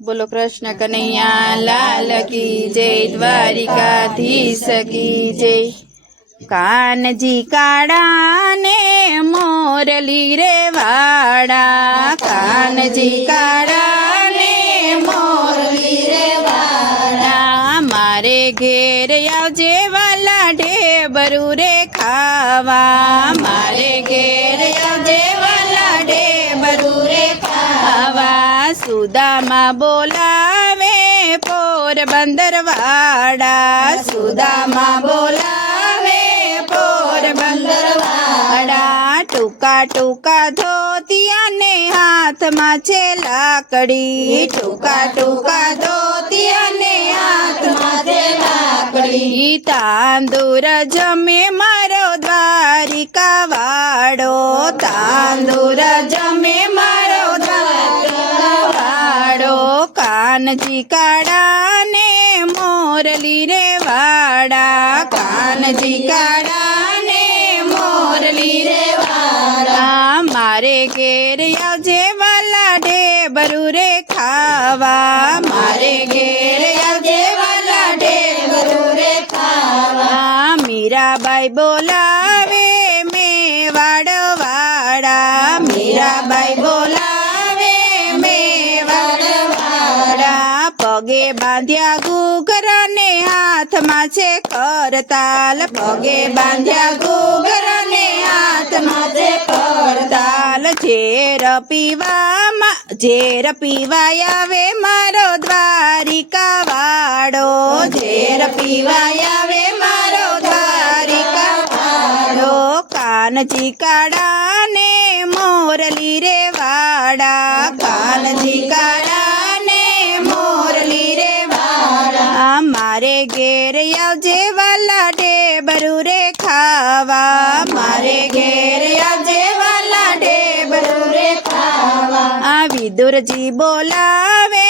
बोलो कृष्ण कन्हैया लाल की जय, द्वारिकाधीश की जय। कानजी काड़ा ने मोरली रे वाड़ा, कानजी काड़ा ने मोरली रे वाड़ा। मारे घेर आवजे वाला ढेबरू रे खावा, मारे घेर आवजे वाला ढेबरू रे खावा। सुदामा बोलावे पोरबंदर वाड़ा, सुदामा बोलावे पोरबंदर वाड़ा। टूका टूका धोतिया ने हाथ में छे लाकड़ी, टूका टूका धोतिया ने हाथ में छे लाकड़ी। तांदूर जमे मारो द्वारिका वाड़ो, तांदूर जमे मारो द्वारिका वाड़ो। कानजी काड़ा ने मोरली रे वाड़ा, कानजी काड़ा ने मोरली रे वाड़ा। मारे घेर आवजे वाला ढेबरू रे खावा, मारे घेर आवजे वाला ढेबरू रे खावा। मीराबाई बोलावे मेवाड़ वाड़ा, मीराबाई बोलावे मेवाड़ वाड़ा। पगे बांध्या घूघरा ने हाथ में छे करताल, पगे बांध्या घूघरा ने हाथ में छे करताल। झेर पीवा आवे मारो द्वारिका वाड़ो, झेर पीवा आवे मारो द्वारिका वाड़ो। कानजी काड़ा ने मोरली रे वाड़ा, कानजी काड़ा ने मोरली रे वाड़ा। मारे घेर आवजे वाला ढेबरू रे खावा, मारे घेर आवजे वाला ढेबरू रे खावा। विदुर जी बोलावे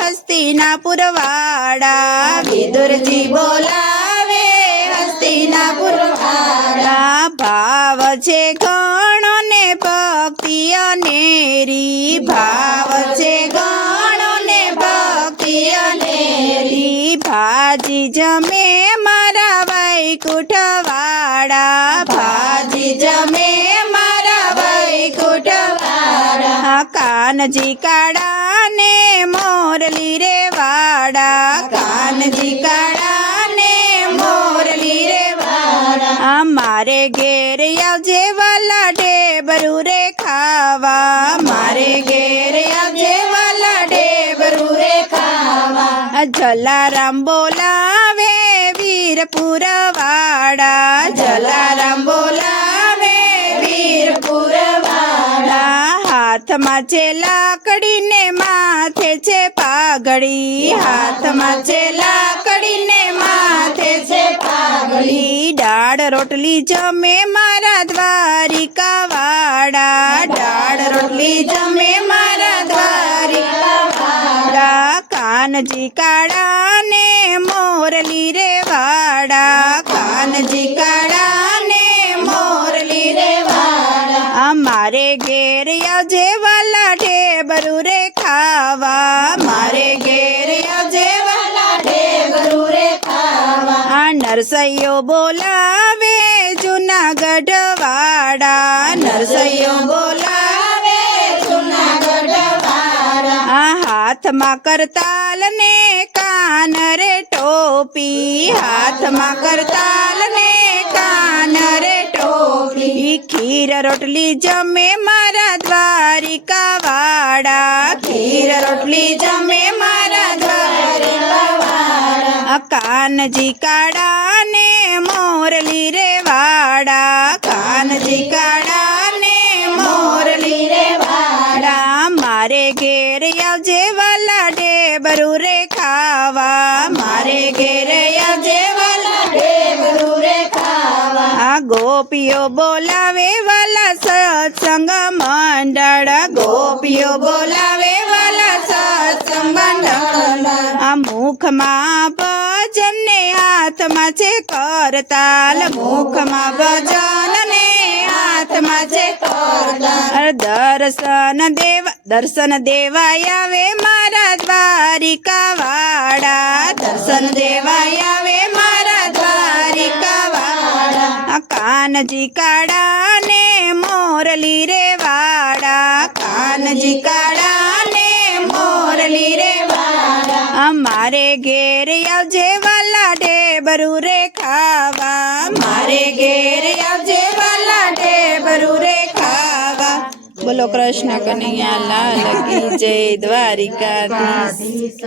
हस्तिनापुर वाड़ा, विदुर जी बोलावे हस्तिनापुर वाड़ा। भाव छे गणो ने भक्ति अनेरी, भाव छे गणो ने भक्ति अनेरी। भाजी जमे मारा वैकुंठ वाड़ा, भाजी जमे मारा वैकुंठ वाड़ा। कानजी काड़ा ने मोरली रे वाड़ा, कानजी काड़ा ने मोरली रे वाड़ा। मारे घेर आवजे वाला ढेबरू रे खावा, मारे घेर आवजे वाला ढेबरू रे खावा। जलाराम बोलावे वीरपुर वाड़ा, जलाराम बोलावे वीरपुर वाड़ा। हाथ में छे लाकड़ी ने माथे छे पागड़ी, हाथ में छे लाकड़ी ने माथे छे पागड़ी। डाळ रोटली जमे मारा द्वारिका वाड़ा, डाळ रोटली जमे मारा द्वारिका वाड़ा। कानजी काड़ा ने मोरली रे वाड़ा, कानजी काड़ा ने मोरली रे वाड़ा। मारे घेर आवजे वाला ढेबरू रे खावा, मारे घेर आवजे वाला ढेबरू रे खावा। नरसैयो बोलावे जूनागढ़ वाड़ा, नरसैयो बोलावे जूनागढ़ वाड़ा। हाथ में करताल ने कान रे टोपी, हाथ में करताल ने कान रे टोपी। खीर रोटली जमे मारा द्वारिका वाड़ा, खीर रोटली जमे मारा द्वारिका वाड़ा। कानजी काड़ा ने मोरली रे वाड़ा, कानजी काड़ा ने मोरली रे वाड़ा। मारे घेर आवजे वाला ढेबरू रे खावा, मारे घेर आवजे वाला ढेबरू रे खावा। गोपियो बोलावे वाला सत्संग मंडळ, गोपियो बोलावे वाला सत्संग मंडळ। मुख में भजन ने हाथ में छे करताल, मुख में भजन ने हाथ में छे करताल। दर्शन देवा आवे मारा द्वार દ્વારિકા વાળા દર્શન દેવાય આવે મારા દ્વારિકા વાળા કાનજી કાળા ને મોરલી રે વાળા કાનજી કાળા ને મોરલી રે વાળા અમારે ઘેર આવજે વાલા ઢેબરું રે ખાવા મારે ઘેર આવજે વાલા ઢેબરું રે ખાવા બોલો કૃષ્ણ કનૈયા લાલ કી જય દ્વારિકાધીશ.